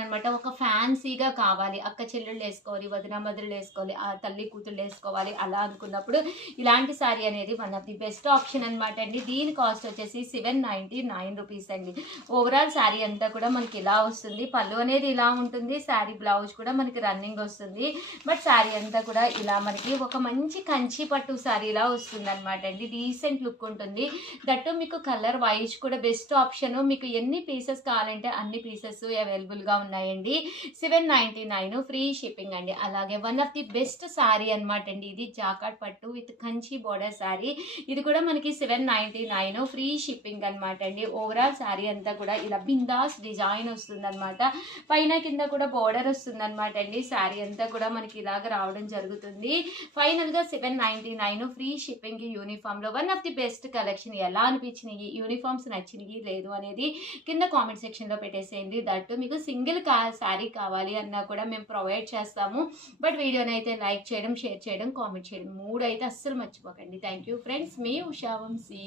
అనమాట. ఒక ఫ్యాన్సీగా కావాలి, అక్క చెల్లెళ్ళు వేసుకోవాలి, వదిన మధురులు వేసుకోవాలి, ఆ తల్లి కూతుళ్ళు వేసుకోవాలి అలా అనుకున్నప్పుడు ఇలాంటి శారీ అనేది one of the best option అనమాట అండి. దీని కాస్ట్ వచ్చేసి 799 రూపీస్ అండి. ఓవరాల్ శారీ అంతా కూడా మనకి ఇలా వస్తుంది. పళ్ళు అనేది ఇలా ఉంటుంది, శారీ బ్లౌజ్ కూడా మనకి రన్నింగ్ వస్తుంది. బట్ శారీ అంతా కూడా ఇలా మనకి ఒక మంచి కంచి పట్టు శారీలా వస్తుంది అనమాట అండి. డీసెంట్ లుక్ ఉంటుంది. దట్టు మీకు కలర్ వైజ్ కూడా బెస్ట్ ఆప్షన్. మీకు ఎన్ని పీసెస్ కావాలంటే అన్ని పీసెస్ అవైలబుల్గా ఉన్నాయండి. 799 ఫ్రీ షిప్పింగ్ అండి. అలాగే one of the best sari అనమాట అండి. ఇది జాకాట్ పట్టు విత్ కంచి బోర్డర్ శారీ. ఇది కూడా మనకి 799 ఫ్రీ షిప్పింగ్ అనమాట అండి. ఓవరాల్ శారీ అంతా కూడా ఇలా బిందాస్ డిజైన్ వస్తుంది అనమాట. పైన కింద కూడా బోర్డర్ వస్తుంది అనమాట అండి. శారీ అంతా కూడా మనకి ఇలాగ రావడం జరుగుతుంది. ఫైనల్గా 799 ఫ్రీ షిప్పింగ్ యూనిఫామ్లో one of the best collection. ఎలా అనిపించినాయి, యూనిఫామ్స్ నచ్చినాయి లేదు అనేది కింద కామెంట్ సెక్షన్లో పెట్టేసేయండి. దట్టు మీకు సింగిల్ శారీ కావాలి అన్నా కూడా మేము ప్రొవైడ్ చేస్తాము. బట్ వీడియోని అయితే లైక్ చేయడం, షేర్ చేయడం, కామెంట్ చేయడం 3 అయితే అస్సలు మర్చిపోకండి. Thank you friends. మీ ఉషా వంశీ.